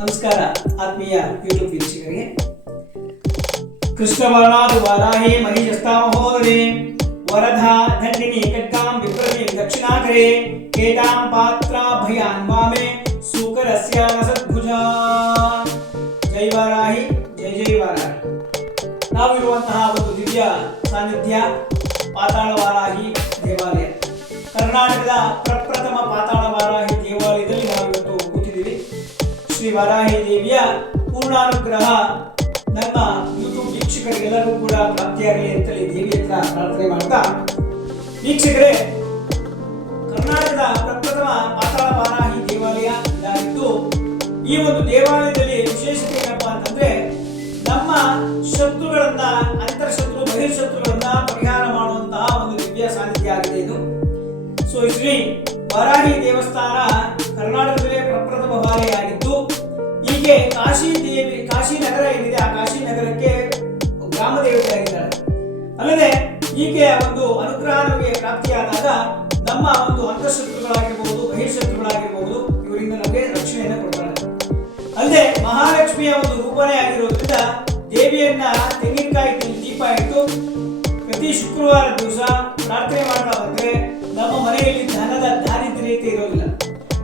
ನಮಸ್ಕಾರ ಆತ್ಮೀಯ ಯೂಟ್ಯೂಬ್ ವೀಕ್ಷಕರಿಗೆ. ಕೃಷ್ಣವರ್ಣಾದು ವಾರಾಹೇ ಮಹಿಷಸ್ತಾಮಹೋದರೇ ವರಧಾ ದಂಡಿನಿ ಖಡ್ಗಾಂ ವಿಪ್ರತಿ ದಕ್ಷಿಣಾಕರೇ ಕೇಟಾಂ ಪಾತ್ರಾಭಯಾನ್ ವಾಮೆ ಸೂಕರಸ್ಯ ಸದ್ಭುಜಾ. ಜೈ ವಾರಾಹಿ, ಜೈ ಜೈ ವಾರಾಹಿ. ನಾವಿರುವಂತಹ ಒಂದು ದಿವ್ಯ ಸಾನ್ನಿಧ್ಯ ಪಾತಾಳ ವಾರಾಹಿ ದೇವಾಲಯ. ಕರ್ನಾಟಕದ ಪ್ರಪ್ರಥಮ ಪಾತಾಳ ವಾರಾಹಿ ದೇವಾಲಯದಲ್ಲಿ ನಾವಿವತ್ತು ಕೂತಿದ್ದೀವಿ. ಶ್ರೀ ವಾರಾಹಿ ದೇವಿಯ ಪೂರ್ಣಾನುಗ್ರಹ ನಮ್ಮ ಯೂಟ್ಯೂಬ್ ವೀಕ್ಷಕರಿಗೆಲ್ಲರೂ ಕೂಡ ಪ್ರಾಪ್ತಿಯಾಗಲಿ ಅಂತೇಳಿ ದೇವಿ ಹತ್ರ ಪ್ರಾರ್ಥನೆ ಮಾಡ್ತಾ, ವೀಕ್ಷಕರೇ, ಕರ್ನಾಟಕದ ಪ್ರಪ್ರಥಮ ಪಾತಾಳ ವಾರಾಹಿ ದೇವಾಲಯ ಇದಾಗಿದ್ದು, ಈ ಒಂದು ದೇವಾಲಯದಲ್ಲಿ ವಿಶೇಷತೆ ಏನಪ್ಪಾ ಅಂತಂದ್ರೆ, ನಮ್ಮ ಶತ್ರುಗಳನ್ನ, ಅಂತರ್ಶತ್ರು ಬಹಿರ್ಶತ್ರುಗಳನ್ನ ಪರಿಹಾರ ಮಾಡುವಂತಹ ಒಂದು ದಿವ್ಯ ಸಾನ್ನಿಧ್ಯ ಆಗಿದೆ ಇದು. ಸೊ ಶ್ರೀ ವಾರಾಹಿ ದೇವಸ್ಥಾನ ಕರ್ನಾಟಕದಲ್ಲೇ ಪ್ರಪ್ರಥಮ ಬಾರಿ ಆಗಿದ್ದು, ಹೀಗೆ ಕಾಶಿ ನಗರ ಏನಿದೆ, ಆ ಕಾಶಿ ನಗರಕ್ಕೆ ಗ್ರಾಮ ದೇವತೆ ಆಗಿದ್ದಾಳೆ. ಅಲ್ಲದೆ ಈಕೆಯ ಒಂದು ಅನುಗ್ರಹ ನಮಗೆ ಪ್ರಾಪ್ತಿಯಾದಾಗ ನಮ್ಮ ಒಂದು ಅಂತರ್ಶತ್ರುಗಳಾಗಿರ್ಬಹುದು, ಬಹಿರ್ಶತ್ರುಗಳಾಗಿರ್ಬಹುದು, ಇವರಿಂದ ನಮಗೆ ರಕ್ಷಣೆಯನ್ನು ಕೊಡ್ತಾಳೆ. ಅಲ್ಲದೆ ಮಹಾಲಕ್ಷ್ಮಿಯ ಒಂದು ರೂಪನೇ ಆಗಿರೋದ್ರಿಂದ ದೇವಿಯನ್ನ ತೆಂಗಿನಕಾಯಿ ದೀಪ ಇಟ್ಟು ಪ್ರತಿ ಶುಕ್ರವಾರ ದಿವಸ ಪ್ರಾರ್ಥನೆ ಮಾಡ್ತಾ ಬಂದ್ರೆ ನಮ್ಮ ಮನೆಯಲ್ಲಿ ಧನದ ದಾರಿದ್ರ್ಯತೆ ಇರೋದಿಲ್ಲ.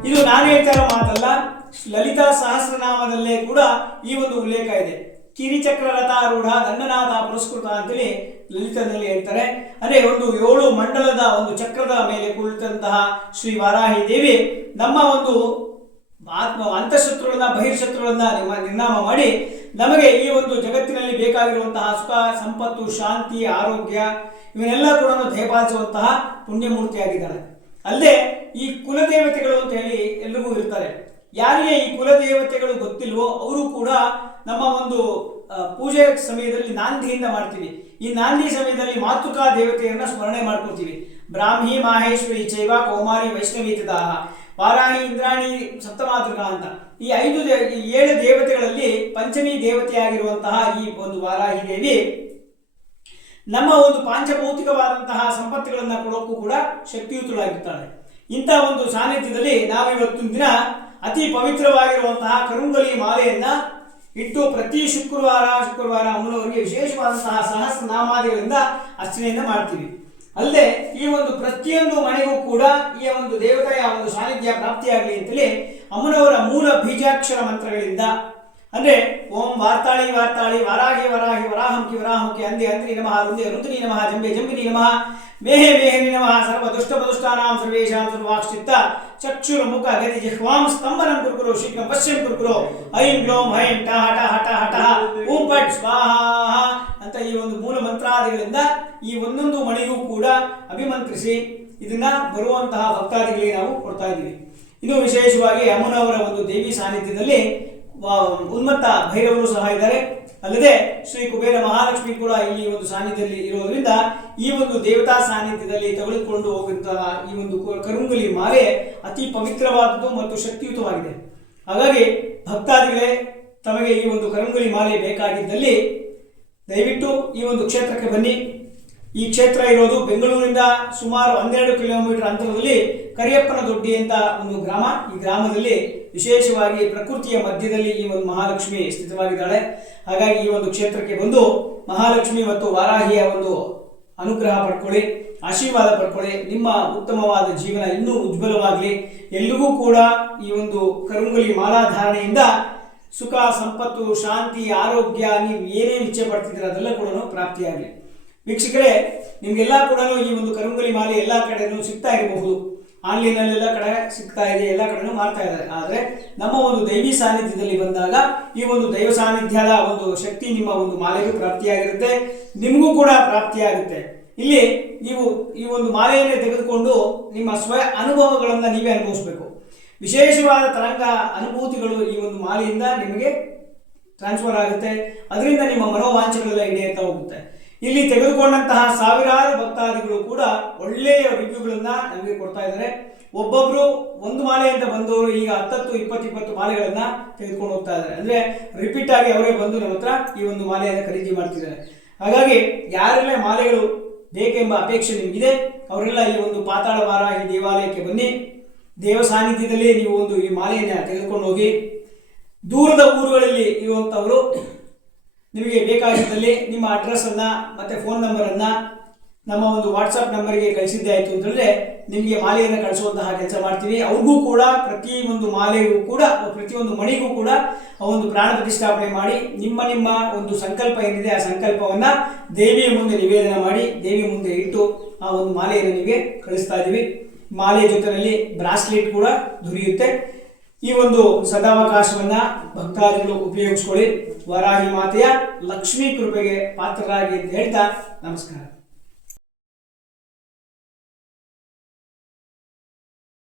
ಇದು ನಾನು ಹೇಳ್ತಾ ಇರೋ ಮಾತಲ್ಲ, ಲಲಿತಾ ಸಹಸ್ರನಾಮದಲ್ಲೇ ಕೂಡ ಈ ಒಂದು ಉಲ್ಲೇಖ ಇದೆ. ಕಿರಿಚಕ್ರ ರಥಾರೂಢ ದಂಡನಾಥ ಪುರಸ್ಕೃತ ಅಂತೇಳಿ ಲಲಿತದಲ್ಲಿ ಹೇಳ್ತಾರೆ. ಅಂದ್ರೆ ಒಂದು 7 ಮಂಡಲದ ಒಂದು ಚಕ್ರದ ಮೇಲೆ ಕುಳಿತಂತಹ ಶ್ರೀ ವಾರಾಹಿ ದೇವಿ ನಮ್ಮ ಒಂದು ಅಂತಃಶತ್ರುಗಳನ್ನ ಬಹಿರ್ಶತ್ರುಗಳನ್ನ ನಿರ್ನಾಮ ಮಾಡಿ ನಮಗೆ ಈ ಒಂದು ಜಗತ್ತಿನಲ್ಲಿ ಬೇಕಾಗಿರುವಂತಹ ಸುಖ, ಸಂಪತ್ತು, ಶಾಂತಿ, ಆರೋಗ್ಯ ಇವನ್ನೆಲ್ಲ ಕೂಡ ದಯಪಾಲಿಸುವಂತಹ ಪುಣ್ಯಮೂರ್ತಿಯಾಗಿದ್ದಾಳೆ. ಅಲ್ಲದೆ ಈ ಕುಲದೇವತೆಗಳು ಅಂತ ಹೇಳಿ ಎಲ್ರಿಗೂ ಇರ್ತಾರೆ. ಯಾರಿಗೆ ಈ ಕುಲದೇವತೆಗಳು ಗೊತ್ತಿಲ್ವೋ ಅವರು ಕೂಡ ನಮ್ಮ ಒಂದು ಪೂಜೆ ಸಮಯದಲ್ಲಿ ನಾಂದಿಯಿಂದ ಮಾಡ್ತೀವಿ. ಈ ನಾಂದಿ ಸಮಯದಲ್ಲಿ ಮಾತೃಕಾ ದೇವತೆಯನ್ನ ಸ್ಮರಣೆ ಮಾಡ್ಕೊಳ್ತೀವಿ. ಬ್ರಾಹ್ಮಿ, ಮಾಹೇಶ್ವರಿ, ಚೈವ, ಕೌಮಾರಿ, ವೈಷ್ಣವಿ ತದಾಹ, ವಾರಾಹಿ, ಇಂದ್ರಾಣಿ, ಸಪ್ತಮಾತೃಕಾ ಅಂತ ಈ 7 ದೇವತೆಗಳಲ್ಲಿ ಪಂಚಮಿ ದೇವತೆಯಾಗಿರುವಂತಹ ಈ ಒಂದು ವಾರಾಹಿ ದೇವಿ ನಮ್ಮ ಒಂದು ಪಾಂಚಭೌತಿಕವಾದಂತಹ ಸಂಪತ್ತುಗಳನ್ನ ಕೊಡೋಕ್ಕೂ ಕೂಡ ಶಕ್ತಿಯುತಳಾಗಿರ್ತಾಳೆ. ಇಂಥ ಒಂದು ಸಾನ್ನಿಧ್ಯದಲ್ಲಿ ನಾವಿವತ್ತಿನ ದಿನ ಅತಿ ಪವಿತ್ರವಾಗಿರುವಂತಹ ಕರುಂಗಲಿ ಮಾಲೆಯನ್ನ ಇಟ್ಟು ಪ್ರತಿ ಶುಕ್ರವಾರ ಅಮ್ಮನವರಿಗೆ ವಿಶೇಷವಾದಂತಹ ಸಹಸ್ರನಾಮಾದಿಗಳಿಂದ ಅರ್ಚನೆಯನ್ನ ಮಾಡ್ತೀವಿ. ಅಲ್ಲದೆ ಈ ಒಂದು ಪ್ರತಿಯೊಂದು ಮನೆಗೂ ಕೂಡ ಈ ಒಂದು ದೇವತೆಯ ಒಂದು ಸಾನ್ನಿಧ್ಯ ಪ್ರಾಪ್ತಿಯಾಗಲಿ ಅಂತೇಳಿ ಅಮ್ಮನವರ ಮೂಲ ಬೀಜಾಕ್ಷರ ಮಂತ್ರಗಳಿಂದ, ಅಂದ್ರೆ ಓಂ ವಾರ್ತಾಳಿ ವಾರ್ತಾಳಿ ವಾರಾಹಿ ವರಾಹಿ ವರಾಹಂಕಿ ವರಾಹಂಕಿ ಅಂದೆ ಅಂದ್ರಿ ನಮಃ ರುಂದೆ ರುಂದಿನಿ ನಮಃ ಜಂಬೆ ಜಂಬಿನಿ ನಮಃ ಮೇಹೆ ಮೇಹನಿ ನಮಃ ಸರ್ವ ದುಷ್ಟ ಪದುಷ್ಟಾನಾಂ ಸರ್ವೇಷಾಂ ಸರ್ವಾಕ್ಷಿತ್ತ ಚಕ್ಷುರ ಮುಖ ಗತಿ ಜಿಹ್ವಾಂ ಸ್ತಂಭನಂ ಕುರ್ಕುರು ಶೀಘ್ರಂ ಪಶ್ಯಂ ಕುರ್ಕುರು ಐಂ ಗ್ಲೋಂ ಹೈಂ ಟ ಹಟ ಹಟ ಹಟ ಓಂ ಪಟ್ ಸ್ವಾಹ ಅಂತ ಈ ಒಂದು ಮೂಲ ಮಂತ್ರಾದಿಗಳಿಂದ ಈ ಒಂದೊಂದು ಮನೆಗೂ ಕೂಡ ಅಭಿಮಂತ್ರಿಸಿ ಇದನ್ನ ಬರುವಂತಹ ಭಕ್ತಾದಿಗಳಿಗೆ ನಾವು ಕೊಡ್ತಾ ಇದ್ದೀವಿ. ಇನ್ನು ವಿಶೇಷವಾಗಿ ಅಮ್ಮನವರ ಒಂದು ದೇವಿ ಸಾನ್ನಿಧ್ಯದಲ್ಲಿ ಉನ್ಮತ್ತ ಭೈರವರು ಸಹ ಇದ್ದಾರೆ. ಅಲ್ಲದೆ ಶ್ರೀ ಕುಬೇರ ಮಹಾಲಕ್ಷ್ಮಿ ಕೂಡ ಇಲ್ಲಿ ಒಂದು ಸಾನ್ನಿಧ್ಯದಲ್ಲಿ ಇರೋದ್ರಿಂದ ಈ ಒಂದು ದೇವತಾ ಸಾನ್ನಿಧ್ಯದಲ್ಲಿ ತೆಗೆದುಕೊಂಡು ಹೋಗುವಂತಹ ಈ ಒಂದು ಕರುಂಗಲಿ ಮಾಲೆ ಅತಿ ಪವಿತ್ರವಾದದ್ದು ಮತ್ತು ಶಕ್ತಿಯುತವಾಗಿದೆ. ಹಾಗಾಗಿ ಭಕ್ತಾದಿಗಳೇ, ತಮಗೆ ಈ ಒಂದು ಕರುಂಗಲಿ ಮಾಲೆ ಬೇಕಾಗಿದ್ದಲ್ಲಿ ದಯವಿಟ್ಟು ಈ ಒಂದು ಕ್ಷೇತ್ರಕ್ಕೆ ಬನ್ನಿ. ಈ ಕ್ಷೇತ್ರ ಇರೋದು ಬೆಂಗಳೂರಿನಿಂದ ಸುಮಾರು 12 ಕಿಲೋಮೀಟರ್ ಅಂತರದಲ್ಲಿ ಕರಿಯಪ್ಪನ ದೊಡ್ಡಿ ಅಂತ ಒಂದು ಗ್ರಾಮ. ಈ ಗ್ರಾಮದಲ್ಲಿ ವಿಶೇಷವಾಗಿ ಪ್ರಕೃತಿಯ ಮಧ್ಯದಲ್ಲಿ ಈ ಒಂದು ಮಹಾಲಕ್ಷ್ಮಿ ಸ್ಥಿತವಾಗಿದ್ದಾಳೆ. ಹಾಗಾಗಿ ಈ ಒಂದು ಕ್ಷೇತ್ರಕ್ಕೆ ಬಂದು ಮಹಾಲಕ್ಷ್ಮಿ ಮತ್ತು ವಾರಾಹಿಯ ಒಂದು ಅನುಗ್ರಹ ಪಡ್ಕೊಳ್ಳಿ, ಆಶೀರ್ವಾದ ಪಡ್ಕೊಳ್ಳಿ. ನಿಮ್ಮ ಉತ್ತಮವಾದ ಜೀವನ ಇನ್ನೂ ಉಜ್ವಲವಾಗಲಿ. ಎಲ್ಲಿಗೂ ಕೂಡ ಈ ಒಂದು ಕರುಂಗಲಿ ಮಾಲಾಧಾರಣೆಯಿಂದ ಸುಖ, ಸಂಪತ್ತು, ಶಾಂತಿ, ಆರೋಗ್ಯ, ನೀವು ಏನೇನು ಇಚ್ಛೆ ಪಡ್ತಿದ್ದೀರ ಅದೆಲ್ಲ ಕೂಡ ಪ್ರಾಪ್ತಿಯಾಗಲಿ. ವೀಕ್ಷಕರೇ, ನಿಮಗೆಲ್ಲ ಕೂಡ ಈ ಒಂದು ಕರುಂಗಲಿ ಮಾಲೆ ಎಲ್ಲ ಕಡೆನೂ ಸಿಗ್ತಾ ಇರಬಹುದು. ಆನ್ಲೈನಲ್ಲೆಲ್ಲ ಕಡೆ ಸಿಗ್ತಾ ಇದೆ, ಎಲ್ಲ ಕಡೆನೂ ಮಾಡ್ತಾ ಇದ್ದಾರೆ. ಆದರೆ ನಮ್ಮ ಒಂದು ದೈವಿ ಸಾನ್ನಿಧ್ಯದಲ್ಲಿ ಬಂದಾಗ ಈ ಒಂದು ದೈವ ಸಾನ್ನಿಧ್ಯದ ಒಂದು ಶಕ್ತಿ ನಿಮ್ಮ ಒಂದು ಮಾಲೆಗೂ ಪ್ರಾಪ್ತಿಯಾಗಿರುತ್ತೆ, ನಿಮಗೂ ಕೂಡ ಪ್ರಾಪ್ತಿಯಾಗುತ್ತೆ. ಇಲ್ಲಿ ನೀವು ಈ ಒಂದು ಮಾಲೆಯನ್ನೇ ತೆಗೆದುಕೊಂಡು ನಿಮ್ಮ ಅನುಭವಗಳನ್ನು ನೀವೇ ಅನುಭವಿಸಬೇಕು. ವಿಶೇಷವಾದ ತರಂಗ ಅನುಭೂತಿಗಳು ಈ ಒಂದು ಮಾಲೆಯಿಂದ ನಿಮಗೆ ಟ್ರಾನ್ಸ್ಫರ್ ಆಗುತ್ತೆ. ಅದರಿಂದ ನಿಮ್ಮ ಮನೋವಾಂಛೆಗಳೆಲ್ಲ ಈಡೇರ್ತಾ ಹೋಗುತ್ತೆ. ಇಲ್ಲಿ ತೆಗೆದುಕೊಂಡಂತಹ ಸಾವಿರಾರು ಭಕ್ತಾದಿಗಳು ಕೂಡ ಒಳ್ಳೆಯ ರಿವ್ಯೂಗಳನ್ನ ನಮಗೆ ಕೊಡ್ತಾ ಇದ್ದಾರೆ. ಒಬ್ಬೊಬ್ರು ಒಂದು ಮಾಲೆ ಅಂತ ಬಂದವರು ಈಗ 10, 20 ಮಾಲೆಗಳನ್ನ ತೆಗೆದುಕೊಂಡು ಹೋಗ್ತಾ ಇದ್ದಾರೆ. ಅಂದ್ರೆ ರಿಪೀಟ್ ಆಗಿ ಅವರೇ ಬಂದು ನಮ್ಮ ಹತ್ರ ಈ ಒಂದು ಮಾಲೆಯನ್ನು ಖರೀದಿ ಮಾಡ್ತಿದ್ದಾರೆ. ಹಾಗಾಗಿ ಯಾರೆಲ್ಲ ಮಾಲೆಗಳು ಬೇಕೆಂಬ ಅಪೇಕ್ಷೆ ನಿಮಗಿದೆ ಅವರೆಲ್ಲ ಈ ಒಂದು ಪಾತಾಳ ವಾರಾಹಿ ದೇವಾಲಯಕ್ಕೆ ಬನ್ನಿ. ದೇವ ಸಾನ್ನಿಧ್ಯದಲ್ಲಿ ನೀವು ಒಂದು ಈ ಮಾಲೆಯನ್ನು ತೆಗೆದುಕೊಂಡು ಹೋಗಿ ದೂರದ ಊರುಗಳಲ್ಲಿ ಇರುವಂಥವರು ನಿಮಗೆ ಬೇಕಾಗಿದ್ದಲ್ಲಿ ನಿಮ್ಮ ಅಡ್ರೆಸ್ಸನ್ನು ಮತ್ತು ಫೋನ್ ನಂಬರನ್ನು ನಮ್ಮ ಒಂದು ವಾಟ್ಸಪ್ ನಂಬರ್ಗೆ ಕಳಿಸಿದ್ದೆ ಆಯಿತು ಅಂತಂದರೆ ನಿಮಗೆ ಮಾಲೆಯನ್ನು ಕಳಿಸುವಂತಹ ಕೆಲಸ ಮಾಡ್ತೀವಿ. ಅವ್ರಿಗೂ ಕೂಡ ಪ್ರತಿಯೊಂದು ಮಾಲೆಗೂ ಕೂಡ ಪ್ರತಿಯೊಂದು ಮಣಿಗೂ ಕೂಡ ಆ ಒಂದು ಪ್ರಾಣ ಪ್ರತಿಷ್ಠಾಪನೆ ಮಾಡಿ ನಿಮ್ಮ ಒಂದು ಸಂಕಲ್ಪ ಏನಿದೆ ಆ ಸಂಕಲ್ಪವನ್ನು ದೇವಿಯ ಮುಂದೆ ನಿವೇದನೆ ಮಾಡಿ ದೇವಿಯ ಮುಂದೆ ಇಟ್ಟು ಆ ಒಂದು ಮಾಲೆಯನ್ನು ನಿಮಗೆ ಕಳಿಸ್ತಾ ಇದ್ದೀವಿ. ಮಾಲೆಯ ಜೊತೆಯಲ್ಲಿ ಬ್ರಾಸ್ಲೆಟ್ ಕೂಡ ದೊರೆಯುತ್ತೆ. ಈ ಒಂದು ಸದಾವಕಾಶವನ್ನು ಭಕ್ತಾದಿಗಳು ಉಪಯೋಗಿಸ್ಕೊಳ್ಳಿ. ವರಾಹಿ ಮಾತೆಯ ಲಕ್ಷ್ಮೀ ಕೃಪೆಗೆ ಪಾತ್ರರಾಗಿ ಅಂತ ಹೇಳ್ತಾ ನಮಸ್ಕಾರ.